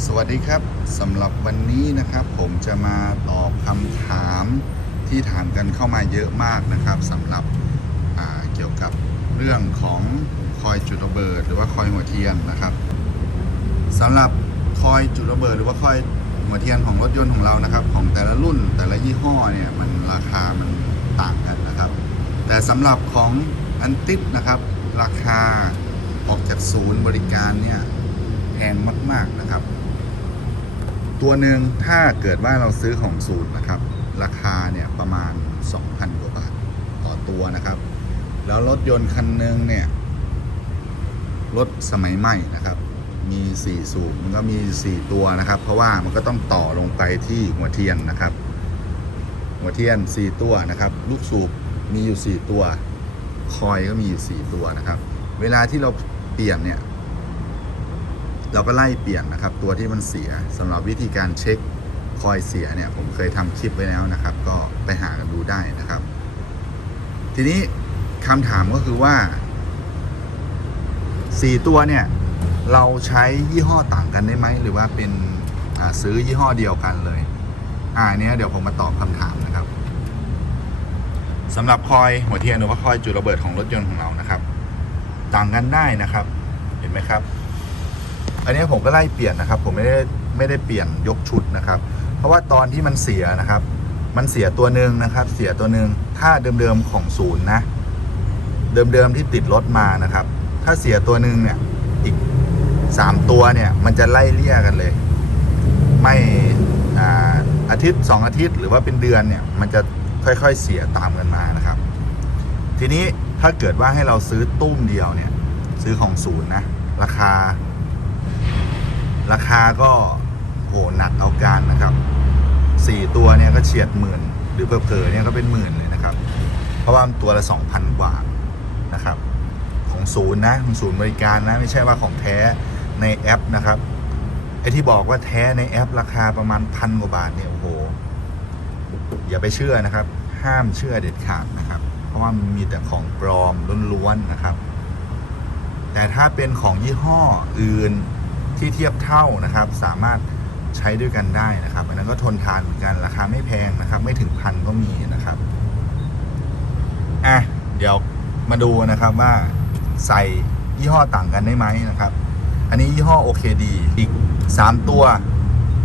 สวัสดีครับสำหรับวันนี้นะครับ ผมจะมาตอบคำถามที่ถามกันเข้ามาเยอะมากนะครับสำหรับเกี่ยวกับเรื่องของคอยจุดระเบิด หรือว่าคอยหัวเทียนนะครับสำหรับคอยจุดระเบิด หรือว่าคอยหัวเทียนของรถยนต์ของเรานะครับ ของแต่ละรุ่นแต่ละยี่ห้อเนี่ยมันราคามันต่างกันนะครับ แต่สำหรับของอันติดนะครับ ราคาออกจากศูนย์บริการเนี่ยแพงมาก ๆ นะครับ ตัวหนึ่งถ้าเกิดว่าเราซื้อของศูนย์นะครับ ราคาเนี่ยประมาณ 2,000 กว่าบาทต่อตัวนะครับ แล้วรถยนต์คันหนึ่งเนี่ยรถสมัยใหม่นะครับ มี 4 สูบมันก็มี 4 ตัวนะครับ เพราะว่ามันก็ต้องต่อลงไปที่หัวเทียนนะครับ หัวเทียน 4 ตัวนะครับ ลูกสูบมีอยู่ 4 ตัว คอยก็มีอยู่ 4 ตัวนะครับ เวลาที่เราเปลี่ยนเนี่ย เราก็ไล่เปลี่ยนนะครับ ตัวที่มันเสียสำหรับวิธีการเช็คคอยเสียเนี่ยผมเคยทำคลิปไว้แล้วนะครับ ก็ไปหากันดูได้นะครับ ทีนี้คำถามก็คือว่าสี่ตัวเนี่ย เราใช้ยี่ห้อต่างกันได้ไหม หรือว่าเป็นซื้อยี่ห้อเดียวกันเลย อ่าอันเนี้ยเดี๋ยวผมมาตอบคำถามนะครับสำหรับคอยหัวเทียนหรือว่าคอยจุดระเบิดของรถยนต์ของเรานะครับ ต่างกันได้นะครับ เห็นไหมครับ อันนี้ผมก็ไล่เปลี่ยนนะครับ ผมไม่ได้ไม่ได้เปลี่ยนยกชุดนะครับ เพราะว่าตอนที่มันเสียนะครับ มันเสียตัวหนึ่งนะครับ เสียตัวหนึ่งถ้าเดิมๆของศูนย์นะ เดิมๆที่ติดรถมานะครับ ถ้าเสียตัวหนึ่งเนี่ยอีกสามตัวเนี่ยมันจะไล่เลี่ยกันเลย ไม่อ่าอาทิตย์สองอาทิตย์ หรือว่าเป็นเดือนเนี่ยมันจะค่อยๆเสียตามกันมานะครับ ทีนี้ถ้าเกิดว่าให้เราซื้อตุ้มเดียวเนี่ยซื้อของศูนย์นะราคา ราคาก็โหหนักเอาการนะครับสี่ตัวเนี่ยก็เฉียดหมื่น หรือเผลอๆเนี่ยก็เป็นหมื่นเลยนะครับ เพราะว่ามันตัวละสองพันกว่านะครับ ของศูนย์นะของศูนย์บริการนะไม่ใช่ว่าของแท้ในแอปนะครับไอที่บอกว่าแท้ในแอปราคาประมาณพันกว่าบาทเนี่ยโอ้โหอย่าไปเชื่อนะครับ ห้ามเชื่อเด็ดขาดนะครับ เพราะว่ามันมีแต่ของปลอมล้วนๆนะครับ แต่ถ้าเป็นของยี่ห้ออื่น ที่เทียบเท่านะครับ สามารถใช้ด้วยกันได้นะครับ อันนั้นก็ทนทานเหมือนกันราคาไม่แพงนะครับ ไม่ถึงพันก็มีนะครับอะเดี๋ยวมาดูนะครับว่าใส่ยี่ห้อต่างกันได้ไหมนะครับ อันนี้ยี่ห้อ OKD อีก 3 ตัว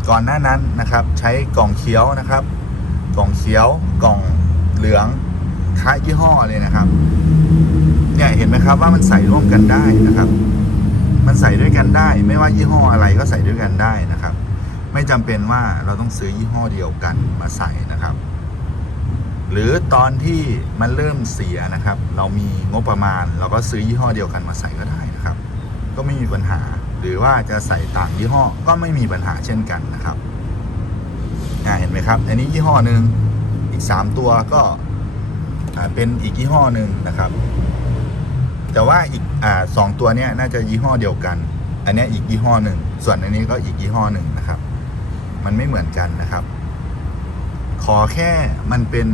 ก่อนหน้านั้นนะครับ ใช้กล่องเขียวนะครับ กล่องเขียวกล่องเหลืองค้ายี่ห้อเลยนะครับ เนี่ยเห็นไหมครับว่ามันใส่ร่วมกันได้นะครับ มันใส่ด้วยกันได้ ไม่ว่ายี่ห้ออะไรก็ใส่ด้วยกันได้นะครับ ไม่จำเป็นว่าเราต้องซื้อยี่ห้อเดียวกันมาใส่นะครับ หรือตอนที่มันเริ่มเสียนะครับ เรามีงบประมาณ เราก็ซื้อยี่ห้อเดียวกันมาใส่ก็ได้นะครับ ก็ไม่มีปัญหา หรือว่าจะใส่ต่างยี่ห้อก็ไม่มีปัญหาเช่นกันนะครับเห็นไหมครับ อันนี้ยี่ห้อหนึ่งอีกสามตัวก็เป็นอีกยี่ห้อหนึ่งนะครับ แต่ว่าอีกอ่าสองตัวเนี้ยน่าจะยี่ห้อเดียวกัน อันนี้อีกยี่ห้อหนึ่ง ส่วนอันนี้ก็อีกยี่ห้อหนึ่งนะครับ มันไม่เหมือนกันนะครับ ขอแค่มันเป็น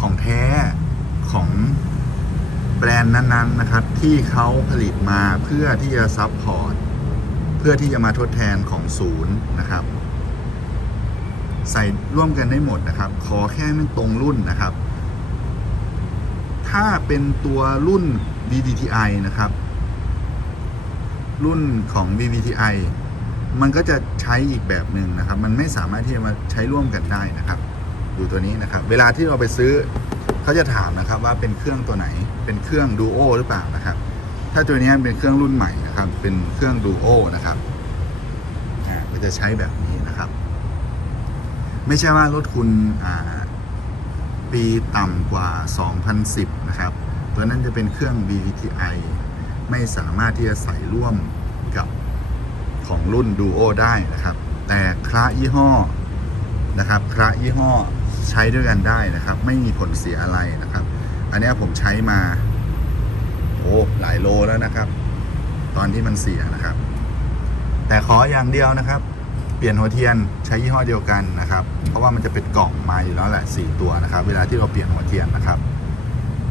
ของแท้ของแบรนด์นั้นๆนะครับ ที่เขาผลิตมาเพื่อที่จะซับพอร์ตเพื่อที่จะมาทดแทนของศูนย์นะครับ ใส่ร่วมกันได้หมดนะครับ ขอแค่มันตรงรุ่นนะครับ ถ้าเป็นตัวรุ่น VVTi นะครับ รุ่นของ VVTi มันก็จะใช้อีกแบบหนึ่งนะครับ มันไม่สามารถที่จะมาใช้ร่วมกันได้นะครับ ดูตัวนี้นะครับ เวลาที่เราไปซื้อเขาจะถามนะครับว่าเป็นเครื่องตัวไหน เป็นเครื่อง Duo หรือเปล่านะครับ ถ้าตัวนี้เป็นเครื่องรุ่นใหม่นะครับ เป็นเครื่อง Duo นะครับอ่าก็จะใช้แบบนี้นะครับ ไม่ใช่ว่ารถคุณอ่าปีต่ำกว่า 2010 นะครับ ตัวนั้นจะเป็นเครื่อง VVTi ไม่สามารถที่จะใส่ร่วมกับของรุ่น Duo ได้นะครับ แต่คระยี่ห้อนะครับคระยี่ห้อใช้ด้วยกันได้นะครับ ไม่มีผลเสียอะไรนะครับ อันนี้ผมใช้มาโอ้หลายโลแล้วนะครับ ตอนที่มันเสียนะครับ แต่ขออย่างเดียวนะครับ เปลี่ยนหัวเทียนใช้ยี่ห้อเดียวกันนะครับ เพราะว่ามันจะเป็นกล่องมาอยู่แล้วแหละสี่ตัวนะครับ เวลาที่เราเปลี่ยนหัวเทียนนะครับ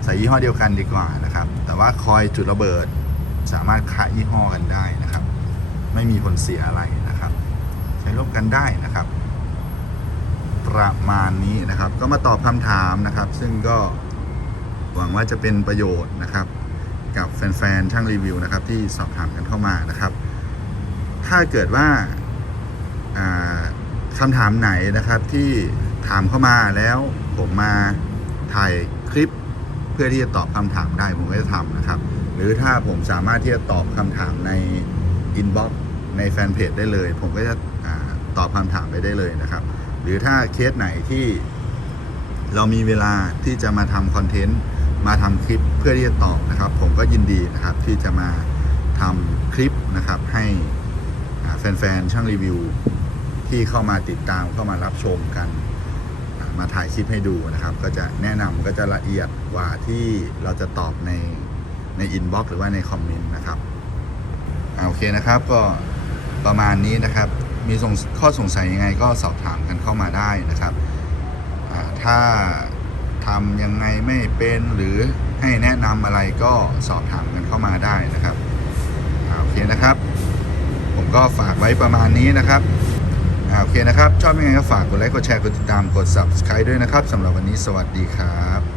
ส่ยี่ห้อเดียวกันดีกว่านะครับ แต่ว่าคอยจุดระเบิดสามารถคะยี่ห้อกันได้นะครับ ไม่มีผลเสียอะไรนะครับ ใช้ร่วมกันได้นะครับ ประมาณนี้นะครับ ก็มาตอบคำถามนะครับ ซึ่งก็หวังว่าจะเป็นประโยชน์นะครับ กับแฟนๆช่างรีวิวนะครับ ที่สอบถามกันเข้ามานะครับ ถ้าเกิดว่าอ่าคำถามไหนนะครับที่ถามเข้ามาแล้วผมมาถ่ายคลิป พื่อที่จะตอบคำถามได้ผมก็จะทำนะครับ หรือถ้าผมสามารถที่จะตอบคำถามในอินบ็อกซ์ในแฟนเพจได้เลย ผมก็จะอตอบคำถามไปได้เลยนะครับ หรือถ้าเคสไหนที่เรามีเวลาที่จะมาทำคอนเทนต์มาทำคลิปเพื่อที่จะตอบนะครับ ผมก็ยินดีนะครับที่จะมาทำคลิปนะครับให้แฟนๆช่างรีวิวที่เข้ามาติดตามเข้ามารับชมกัน มาถ่ายคลิปให้ดูนะครับ ก็จะแนะนำก็จะละเอียดกว่าที่เราจะตอบในในอินบ็อกซ์หรือว่าในคอมเมนต์นะครับอโอเคนะครับก็ประมาณนี้นะครับ มีสงข้อสงสัยยังไงก็สอบถามกันเข้ามาได้นะครับ ถ้าทำยังไงไม่เป็นหรือให้แนะนำอะไรก็สอบถามกันเข้ามาได้นะครับอโอเคนะครับ ผมก็ฝากไว้ประมาณนี้นะครับ โอเคนะครับ ชอบยังไงก็ฝากกดไลค์กดแชร์กดติดตามกด subscribe ด้วยนะครับสำหรับวันนี้สวัสดีครับ